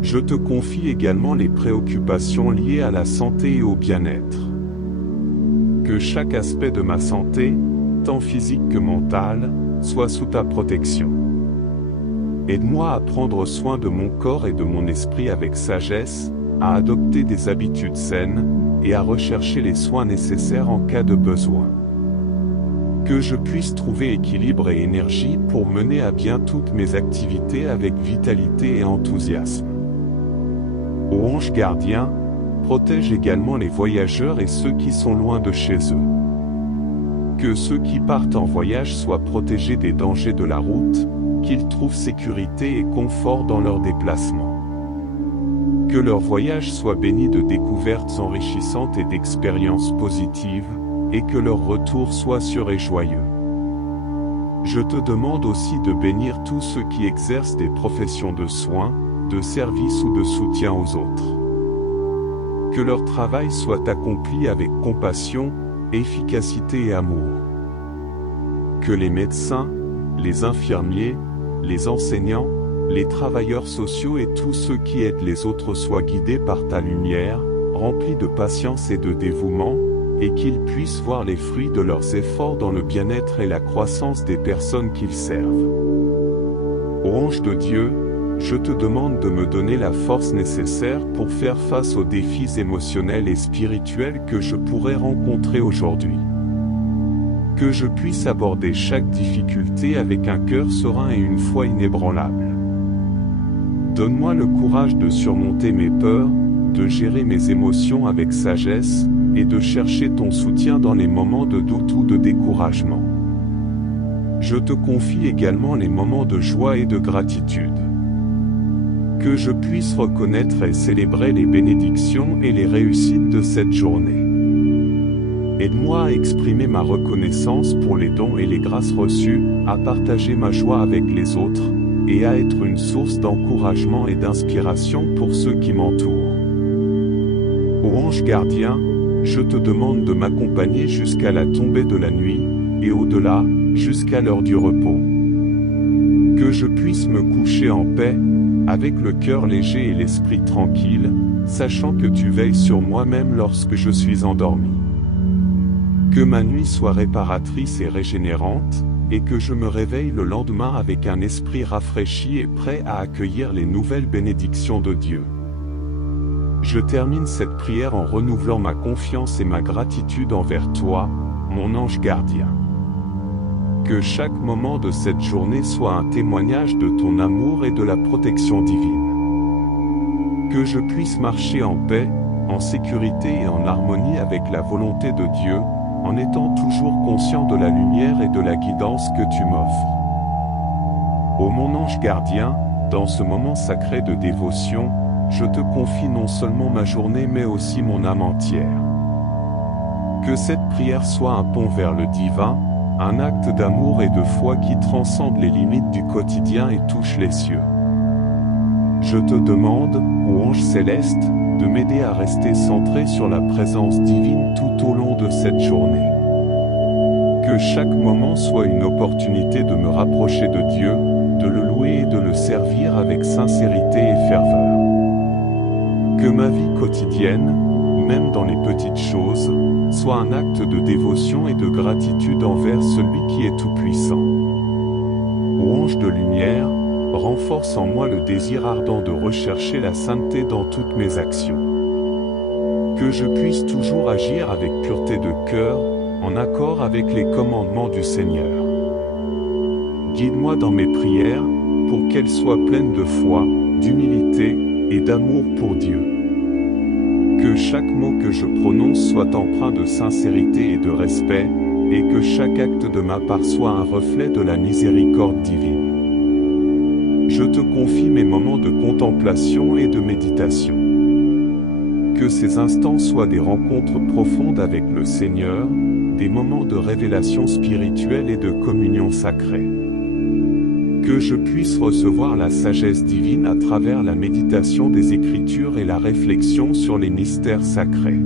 Je te confie également les préoccupations liées à la santé et au bien-être. Que chaque aspect de ma santé, tant physique que mentale, soit sous ta protection. Aide-moi à prendre soin de mon corps et de mon esprit avec sagesse, à adopter des habitudes saines, et à rechercher les soins nécessaires en cas de besoin. Que je puisse trouver équilibre et énergie pour mener à bien toutes mes activités avec vitalité et enthousiasme. Ô ange gardien, protège également les voyageurs et ceux qui sont loin de chez eux. Que ceux qui partent en voyage soient protégés des dangers de la route, qu'ils trouvent sécurité et confort dans leur déplacement. Que leur voyage soit béni de découvertes enrichissantes et d'expériences positives, et que leur retour soit sûr et joyeux. Je te demande aussi de bénir tous ceux qui exercent des professions de soins, de service ou de soutien aux autres. Que leur travail soit accompli avec compassion, efficacité et amour. Que les médecins, les infirmiers, les enseignants, les travailleurs sociaux et tous ceux qui aident les autres soient guidés par ta lumière, remplis de patience et de dévouement, et qu'ils puissent voir les fruits de leurs efforts dans le bien-être et la croissance des personnes qu'ils servent. Ô ange de Dieu, je te demande de me donner la force nécessaire pour faire face aux défis émotionnels et spirituels que je pourrais rencontrer aujourd'hui. Que je puisse aborder chaque difficulté avec un cœur serein et une foi inébranlable. Donne-moi le courage de surmonter mes peurs, de gérer mes émotions avec sagesse, et de chercher ton soutien dans les moments de doute ou de découragement. Je te confie également les moments de joie et de gratitude. Que je puisse reconnaître et célébrer les bénédictions et les réussites de cette journée. Aide-moi à exprimer ma reconnaissance pour les dons et les grâces reçues, à partager ma joie avec les autres, et à être une source d'encouragement et d'inspiration pour ceux qui m'entourent. Ô ange gardien, je te demande de m'accompagner jusqu'à la tombée de la nuit, et au-delà, jusqu'à l'heure du repos. Que je puisse me coucher en paix, avec le cœur léger et l'esprit tranquille, sachant que tu veilles sur moi-même lorsque je suis endormi. Que ma nuit soit réparatrice et régénérante, et que je me réveille le lendemain avec un esprit rafraîchi et prêt à accueillir les nouvelles bénédictions de Dieu. Je termine cette prière en renouvelant ma confiance et ma gratitude envers toi, mon ange gardien. Que chaque moment de cette journée soit un témoignage de ton amour et de la protection divine. Que je puisse marcher en paix, en sécurité et en harmonie avec la volonté de Dieu, en étant toujours conscient de la lumière et de la guidance que tu m'offres. Ô mon ange gardien, dans ce moment sacré de dévotion, je te confie non seulement ma journée mais aussi mon âme entière. Que cette prière soit un pont vers le divin, un acte d'amour et de foi qui transcende les limites du quotidien et touche les cieux. Je te demande, ô ange céleste, de m'aider à rester centré sur la présence divine tout au long de cette journée. Que chaque moment soit une opportunité de me rapprocher de Dieu, de le louer et de le servir avec sincérité et ferveur. Que ma vie quotidienne, même dans les petites choses, soit un acte de dévotion et de gratitude envers celui qui est tout-puissant. Ô ange de lumière, renforce en moi le désir ardent de rechercher la sainteté dans toutes mes actions. Que je puisse toujours agir avec pureté de cœur, en accord avec les commandements du Seigneur. Guide-moi dans mes prières, pour qu'elles soient pleines de foi, d'humilité et d'amour pour Dieu. Que chaque mot que je prononce soit empreint de sincérité et de respect, et que chaque acte de ma part soit un reflet de la miséricorde divine. Je te confie mes moments de contemplation et de méditation. Que ces instants soient des rencontres profondes avec le Seigneur, des moments de révélation spirituelle et de communion sacrée. Que je puisse recevoir la sagesse divine à travers la méditation des Écritures et la réflexion sur les mystères sacrés.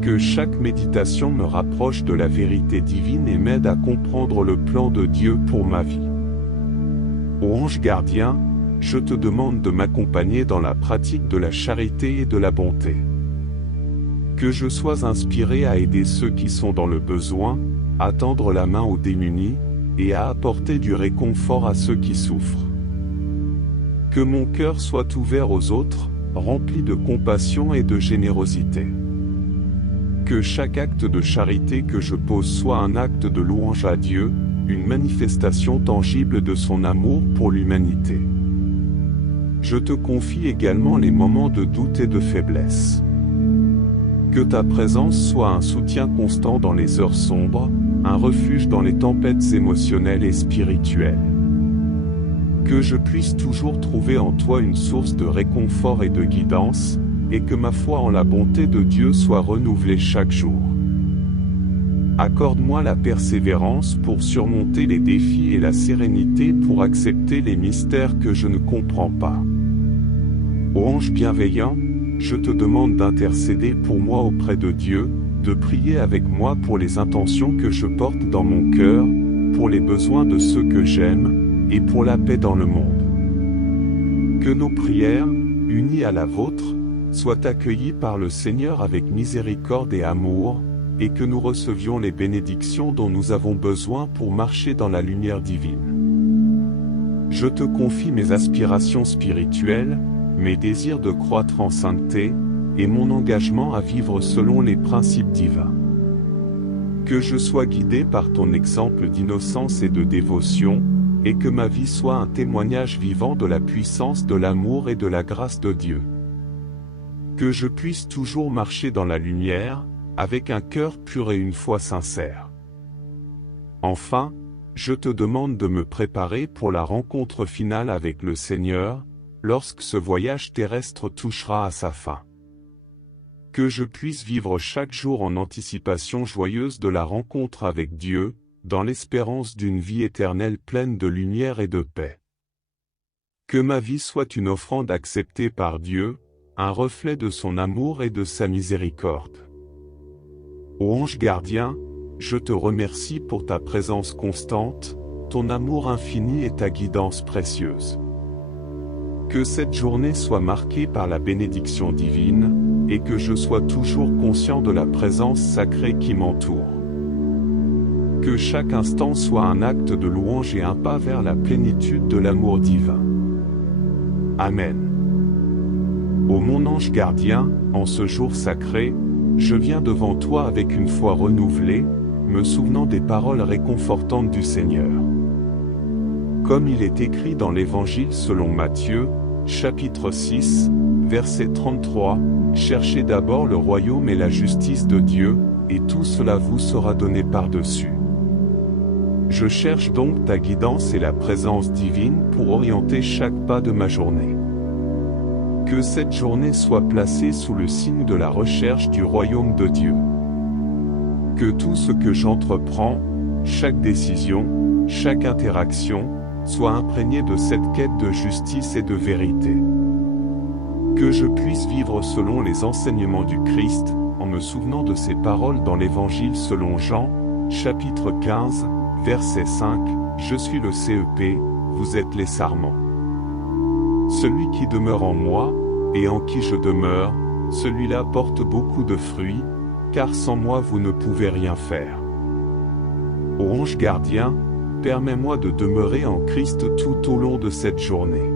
Que chaque méditation me rapproche de la vérité divine et m'aide à comprendre le plan de Dieu pour ma vie. Ô ange gardien, je te demande de m'accompagner dans la pratique de la charité et de la bonté. Que je sois inspiré à aider ceux qui sont dans le besoin, à tendre la main aux démunis, et à apporter du réconfort à ceux qui souffrent. Que mon cœur soit ouvert aux autres, rempli de compassion et de générosité. Que chaque acte de charité que je pose soit un acte de louange à Dieu, une manifestation tangible de son amour pour l'humanité. Je te confie également les moments de doute et de faiblesse. Que ta présence soit un soutien constant dans les heures sombres, un refuge dans les tempêtes émotionnelles et spirituelles. Que je puisse toujours trouver en toi une source de réconfort et de guidance, et que ma foi en la bonté de Dieu soit renouvelée chaque jour. Accorde-moi la persévérance pour surmonter les défis et la sérénité pour accepter les mystères que je ne comprends pas. Ô ange bienveillant, je te demande d'intercéder pour moi auprès de Dieu, de prier avec moi pour les intentions que je porte dans mon cœur, pour les besoins de ceux que j'aime, et pour la paix dans le monde. Que nos prières, unies à la vôtre, soient accueillies par le Seigneur avec miséricorde et amour, et que nous recevions les bénédictions dont nous avons besoin pour marcher dans la lumière divine. Je te confie mes aspirations spirituelles, mes désirs de croître en sainteté, et mon engagement à vivre selon les principes divins. Que je sois guidé par ton exemple d'innocence et de dévotion, et que ma vie soit un témoignage vivant de la puissance de l'amour et de la grâce de Dieu. Que je puisse toujours marcher dans la lumière, avec un cœur pur et une foi sincère. Enfin, je te demande de me préparer pour la rencontre finale avec le Seigneur, lorsque ce voyage terrestre touchera à sa fin. Que je puisse vivre chaque jour en anticipation joyeuse de la rencontre avec Dieu, dans l'espérance d'une vie éternelle pleine de lumière et de paix. Que ma vie soit une offrande acceptée par Dieu, un reflet de son amour et de sa miséricorde. Ô ange gardien, je te remercie pour ta présence constante, ton amour infini et ta guidance précieuse. Que cette journée soit marquée par la bénédiction divine, et que je sois toujours conscient de la présence sacrée qui m'entoure. Que chaque instant soit un acte de louange et un pas vers la plénitude de l'amour divin. Amen. Ô mon ange gardien, en ce jour sacré, je viens devant toi avec une foi renouvelée, me souvenant des paroles réconfortantes du Seigneur. Comme il est écrit dans l'Évangile selon Matthieu, chapitre 6, verset 33, « Cherchez d'abord le royaume et la justice de Dieu, et tout cela vous sera donné par-dessus. » Je cherche donc ta guidance et la présence divine pour orienter chaque pas de ma journée. Que cette journée soit placée sous le signe de la recherche du royaume de Dieu. Que tout ce que j'entreprends, chaque décision, chaque interaction, soit imprégné de cette quête de justice et de vérité. Que je puisse vivre selon les enseignements du Christ, en me souvenant de ses paroles dans l'Évangile selon Jean, chapitre 15, verset 5, « Je suis le CEP, vous êtes les sarments. Celui qui demeure en moi, et en qui je demeure, celui-là porte beaucoup de fruits, car sans moi vous ne pouvez rien faire. Ô ange gardien, permets-moi de demeurer en Christ tout au long de cette journée.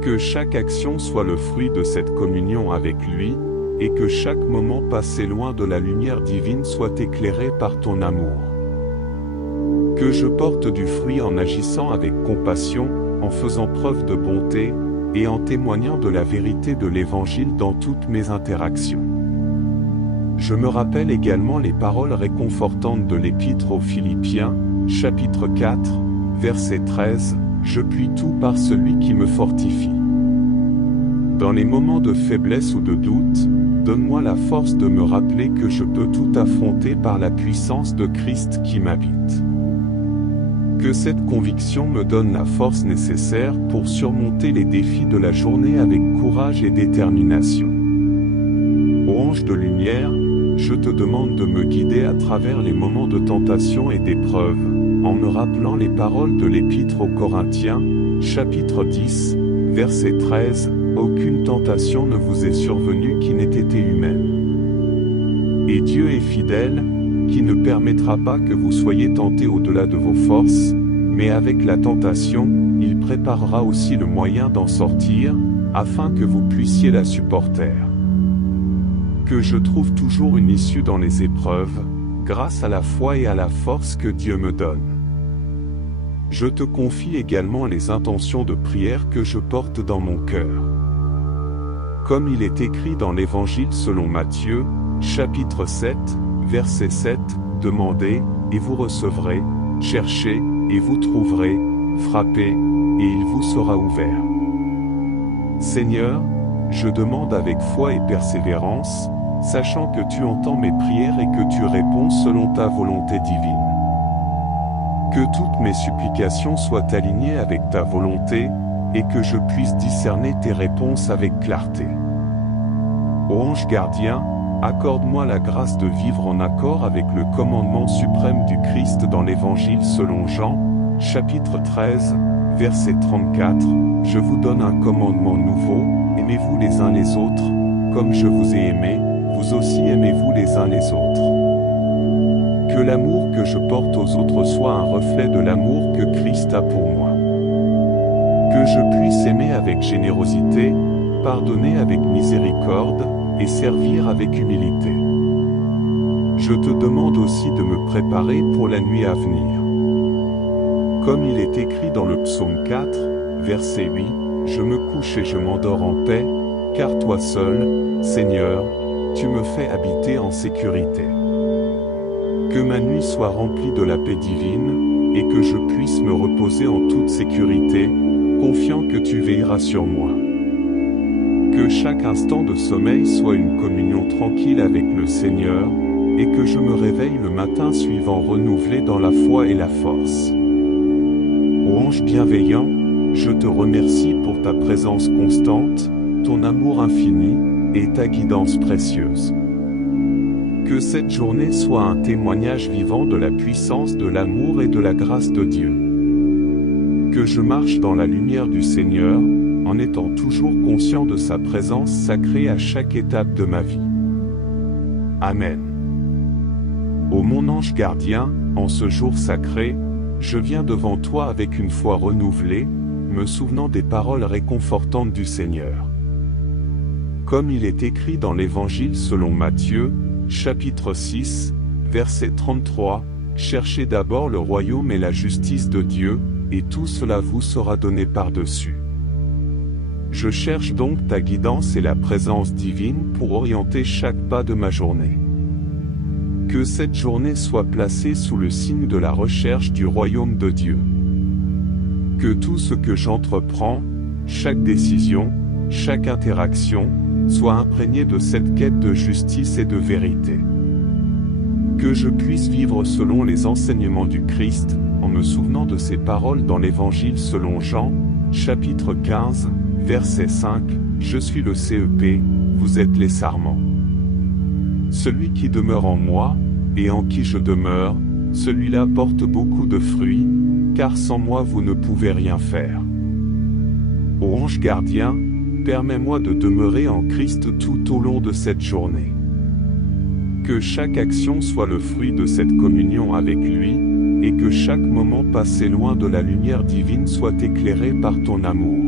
Que chaque action soit le fruit de cette communion avec lui, et que chaque moment passé loin de la lumière divine soit éclairé par ton amour. Que je porte du fruit en agissant avec compassion, en faisant preuve de bonté, et en témoignant de la vérité de l'Évangile dans toutes mes interactions. Je me rappelle également les paroles réconfortantes de l'Épître aux Philippiens, chapitre 4, verset 13, « Je puis tout par celui qui me fortifie. » Dans les moments de faiblesse ou de doute, donne-moi la force de me rappeler que je peux tout affronter par la puissance de Christ qui m'habite. Que cette conviction me donne la force nécessaire pour surmonter les défis de la journée avec courage et détermination. Ô ange de lumière, je te demande de me guider à travers les moments de tentation et d'épreuve, en me rappelant les paroles de l'Épître aux Corinthiens, chapitre 10, verset 13, « Aucune tentation ne vous est survenue qui n'ait été humaine. Et Dieu est fidèle, qui ne permettra pas que vous soyez tentés au-delà de vos forces, mais avec la tentation, il préparera aussi le moyen d'en sortir, afin que vous puissiez la supporter. » Que je trouve toujours une issue dans les épreuves, grâce à la foi et à la force que Dieu me donne. Je te confie également les intentions de prière que je porte dans mon cœur. Comme il est écrit dans l'Évangile selon Matthieu, chapitre 7, verset 7, « Demandez, et vous recevrez, cherchez, et vous trouverez, frappez, et il vous sera ouvert. » Seigneur, je demande avec foi et persévérance, sachant que tu entends mes prières et que tu réponds selon ta volonté divine. Que toutes mes supplications soient alignées avec ta volonté, et que je puisse discerner tes réponses avec clarté. Ô ange gardien, accorde-moi la grâce de vivre en accord avec le commandement suprême du Christ dans l'Évangile selon Jean, chapitre 13, verset 34, « Je vous donne un commandement nouveau, aimez-vous les uns les autres, comme je vous ai aimé, vous aussi aimez-vous les uns les autres. » Que l'amour que je porte aux autres soit un reflet de l'amour que Christ a pour moi. Que je puisse aimer avec générosité, pardonner avec miséricorde, et servir avec humilité. Je te demande aussi de me préparer pour la nuit à venir. Comme il est écrit dans le psaume 4, verset 8, « Je me couche et je m'endors en paix, car toi seul, Seigneur, tu me fais habiter en sécurité. » Que ma nuit soit remplie de la paix divine, et que je puisse me reposer en toute sécurité, confiant que tu veilleras sur moi. Que chaque instant de sommeil soit une communion tranquille avec le Seigneur, et que je me réveille le matin suivant renouvelé dans la foi et la force. Ô ange bienveillant, je te remercie pour ta présence constante, ton amour infini, et ta guidance précieuse. Que cette journée soit un témoignage vivant de la puissance de l'amour et de la grâce de Dieu. Que je marche dans la lumière du Seigneur, en étant toujours conscient de sa présence sacrée à chaque étape de ma vie. Amen. Ô mon ange gardien, en ce jour sacré, je viens devant toi avec une foi renouvelée, me souvenant des paroles réconfortantes du Seigneur. Comme il est écrit dans l'Évangile selon Matthieu, chapitre 6, verset 33, « Cherchez d'abord le royaume et la justice de Dieu, et tout cela vous sera donné par-dessus. » Je cherche donc ta guidance et la présence divine pour orienter chaque pas de ma journée. Que cette journée soit placée sous le signe de la recherche du royaume de Dieu. Que tout ce que j'entreprends, chaque décision, chaque interaction, soit imprégné de cette quête de justice et de vérité. Que je puisse vivre selon les enseignements du Christ, en me souvenant de ses paroles dans l'Évangile selon Jean, chapitre 15, verset 5, « Je suis le CEP, vous êtes les sarments. Celui qui demeure en moi, et en qui je demeure, celui-là porte beaucoup de fruits, car sans moi vous ne pouvez rien faire. Ô ange gardien, permets-moi de demeurer en Christ tout au long de cette journée. Que chaque action soit le fruit de cette communion avec lui, et que chaque moment passé loin de la lumière divine soit éclairé par ton amour.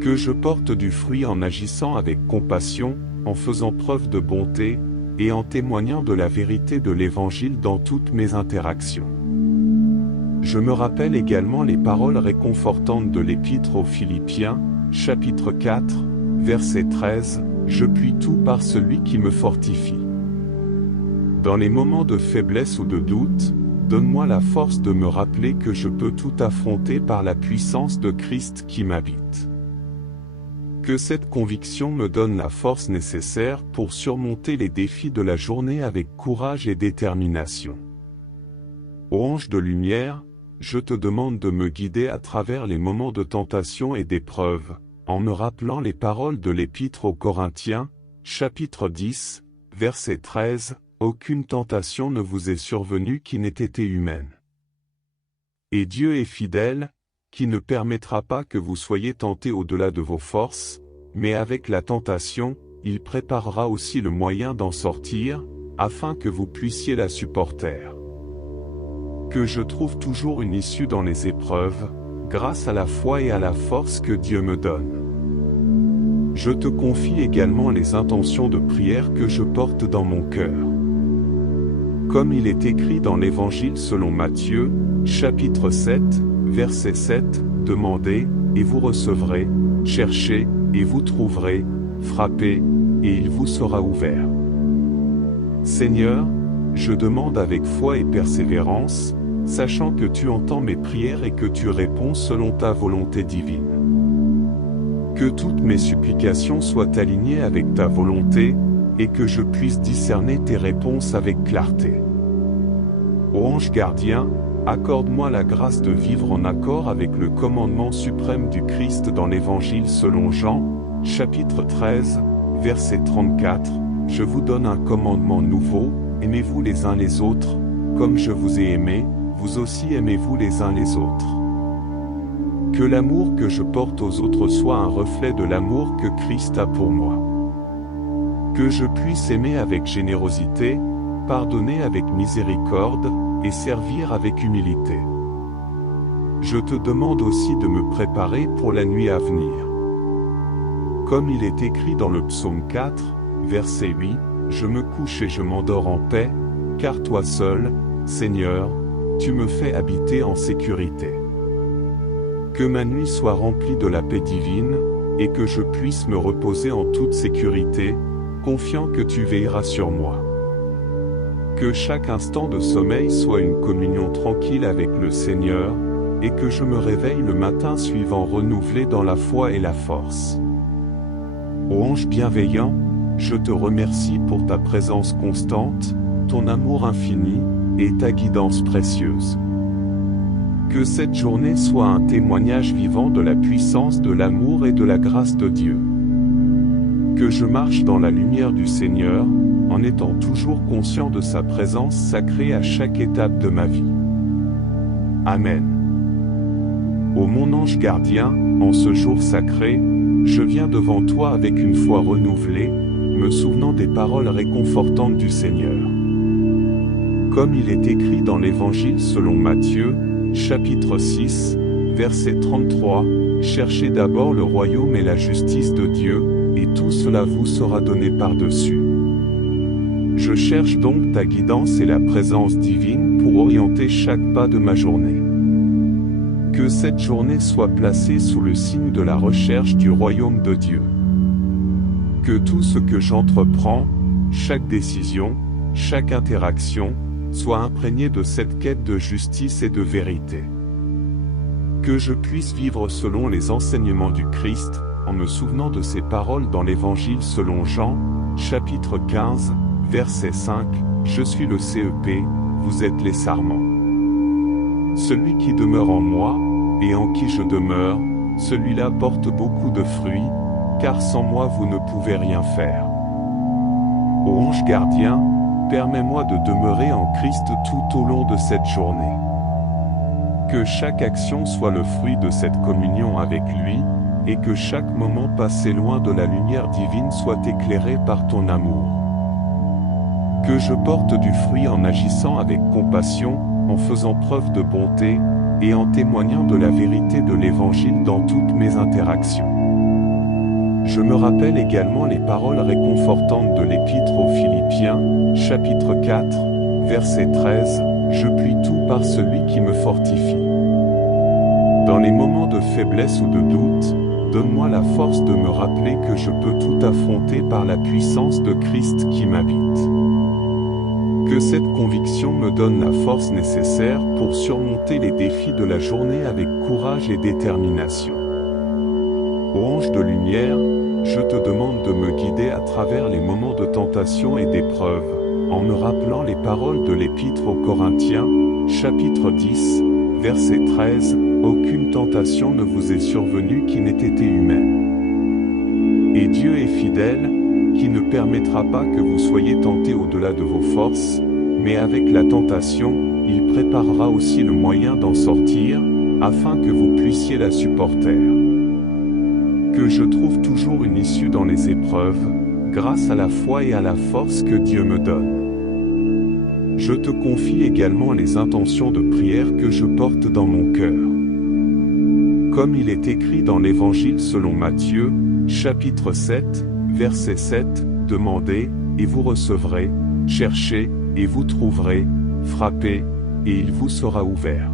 Que je porte du fruit en agissant avec compassion, en faisant preuve de bonté, et en témoignant de la vérité de l'Évangile dans toutes mes interactions. Je me rappelle également les paroles réconfortantes de l'Épître aux Philippiens, chapitre 4, verset 13, « Je puis tout par celui qui me fortifie. » Dans les moments de faiblesse ou de doute, donne-moi la force de me rappeler que je peux tout affronter par la puissance de Christ qui m'habite. Que cette conviction me donne la force nécessaire pour surmonter les défis de la journée avec courage et détermination. Ô ange de lumière, je te demande de me guider à travers les moments de tentation et d'épreuve, en me rappelant les paroles de l'Épître aux Corinthiens, chapitre 10, verset 13, « Aucune tentation ne vous est survenue qui n'ait été humaine. Et Dieu est fidèle, qui ne permettra pas que vous soyez tentés au-delà de vos forces, mais avec la tentation, il préparera aussi le moyen d'en sortir, afin que vous puissiez la supporter. » Que je trouve toujours une issue dans les épreuves, grâce à la foi et à la force que Dieu me donne. Je te confie également les intentions de prière que je porte dans mon cœur. Comme il est écrit dans l'Évangile selon Matthieu, chapitre 7, verset 7, « Demandez, et vous recevrez, cherchez, et vous trouverez, frappez, et il vous sera ouvert. » Seigneur, je demande avec foi et persévérance, sachant que tu entends mes prières et que tu réponds selon ta volonté divine. Que toutes mes supplications soient alignées avec ta volonté, et que je puisse discerner tes réponses avec clarté. Ô ange gardien, accorde-moi la grâce de vivre en accord avec le commandement suprême du Christ dans l'Évangile selon Jean, chapitre 13, verset 34, « Je vous donne un commandement nouveau, aimez-vous les uns les autres, comme je vous ai aimé, vous aussi aimez-vous les uns les autres. » Que l'amour que je porte aux autres soit un reflet de l'amour que Christ a pour moi. Que je puisse aimer avec générosité, pardonner avec miséricorde, et servir avec humilité. Je te demande aussi de me préparer pour la nuit à venir. Comme il est écrit dans le psaume 4, verset 8, « Je me couche et je m'endors en paix, car toi seul, Seigneur, tu me fais habiter en sécurité. » Que ma nuit soit remplie de la paix divine, et que je puisse me reposer en toute sécurité, confiant que tu veilleras sur moi. Que chaque instant de sommeil soit une communion tranquille avec le Seigneur, et que je me réveille le matin suivant renouvelé dans la foi et la force. Ô ange bienveillant, je te remercie pour ta présence constante, ton amour infini, et ta guidance précieuse. Que cette journée soit un témoignage vivant de la puissance de l'amour et de la grâce de Dieu. Que je marche dans la lumière du Seigneur, en étant toujours conscient de sa présence sacrée à chaque étape de ma vie. Amen. Ô mon ange gardien, en ce jour sacré, je viens devant toi avec une foi renouvelée, me souvenant des paroles réconfortantes du Seigneur. Comme il est écrit dans l'Évangile selon Matthieu, chapitre 6, verset 33, « Cherchez d'abord le royaume et la justice de Dieu, et tout cela vous sera donné par-dessus. » Je cherche donc ta guidance et la présence divine pour orienter chaque pas de ma journée. Que cette journée soit placée sous le signe de la recherche du royaume de Dieu. Que tout ce que j'entreprends, chaque décision, chaque interaction, soit imprégné de cette quête de justice et de vérité. Que je puisse vivre selon les enseignements du Christ, en me souvenant de ses paroles dans l'Évangile selon Jean, chapitre 15, verset 5, « Je suis le CEP, vous êtes les sarments. Celui qui demeure en moi, et en qui je demeure, celui-là porte beaucoup de fruits, car sans moi vous ne pouvez rien faire. » Ô ange gardien, permets-moi de demeurer en Christ tout au long de cette journée. Que chaque action soit le fruit de cette communion avec lui, et que chaque moment passé loin de la lumière divine soit éclairé par ton amour. Que je porte du fruit en agissant avec compassion, en faisant preuve de bonté, et en témoignant de la vérité de l'Évangile dans toutes mes interactions. Je me rappelle également les paroles réconfortantes de l'Épître aux Philippiens, chapitre 4, verset 13, « Je puis tout par celui qui me fortifie ». Dans les moments de faiblesse ou de doute, donne-moi la force de me rappeler que je peux tout affronter par la puissance de Christ qui m'habite. Que cette conviction me donne la force nécessaire pour surmonter les défis de la journée avec courage et détermination. Ô ange de lumière, je te demande de me guider à travers les moments de tentation et d'épreuve, en me rappelant les paroles de l'Épître aux Corinthiens, chapitre 10, verset 13, « Aucune tentation ne vous est survenue qui n'ait été humaine. Et Dieu est fidèle, qui ne permettra pas que vous soyez tentés au-delà de vos forces, mais avec la tentation, il préparera aussi le moyen d'en sortir, afin que vous puissiez la supporter. Que je trouve toujours une issue dans les épreuves, grâce à la foi et à la force que Dieu me donne. Je te confie également les intentions de prière que je porte dans mon cœur. Comme il est écrit dans l'Évangile selon Matthieu, chapitre 7, verset 7, « Demandez, et vous recevrez, cherchez, et vous trouverez, frappez, et il vous sera ouvert. »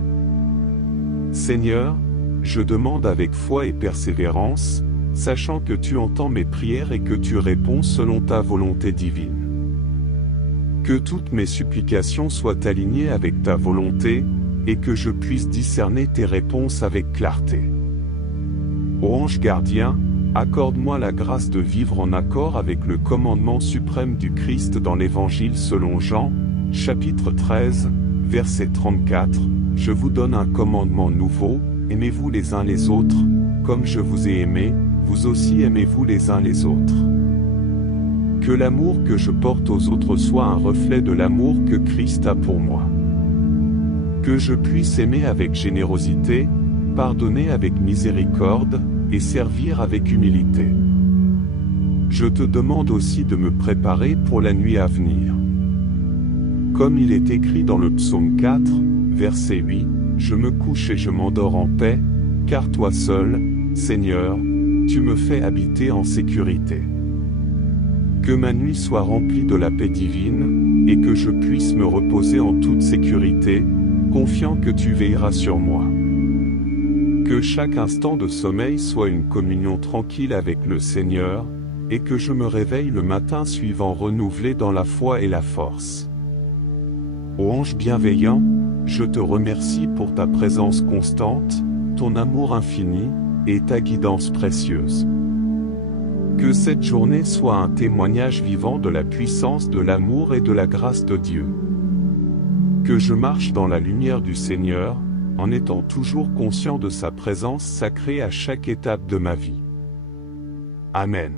Seigneur, je demande avec foi et persévérance, sachant que tu entends mes prières et que tu réponds selon ta volonté divine. Que toutes mes supplications soient alignées avec ta volonté, et que je puisse discerner tes réponses avec clarté. Ô ange gardien, accorde-moi la grâce de vivre en accord avec le commandement suprême du Christ dans l'Évangile selon Jean, chapitre 13, verset 34, « Je vous donne un commandement nouveau, aimez-vous les uns les autres, comme je vous ai aimé, vous aussi aimez-vous les uns les autres. » Que l'amour que je porte aux autres soit un reflet de l'amour que Christ a pour moi. Que je puisse aimer avec générosité, pardonner avec miséricorde, et servir avec humilité. Je te demande aussi de me préparer pour la nuit à venir. Comme il est écrit dans le psaume 4, verset 8, « Je me couche et je m'endors en paix, car toi seul, Seigneur, tu me fais habiter en sécurité. » Que ma nuit soit remplie de la paix divine, et que je puisse me reposer en toute sécurité, confiant que tu veilleras sur moi. Que chaque instant de sommeil soit une communion tranquille avec le Seigneur, et que je me réveille le matin suivant renouvelé dans la foi et la force. Ô ange bienveillant, je te remercie pour ta présence constante, ton amour infini, et ta guidance précieuse. Que cette journée soit un témoignage vivant de la puissance de l'amour et de la grâce de Dieu. Que je marche dans la lumière du Seigneur, en étant toujours conscient de sa présence sacrée à chaque étape de ma vie. Amen.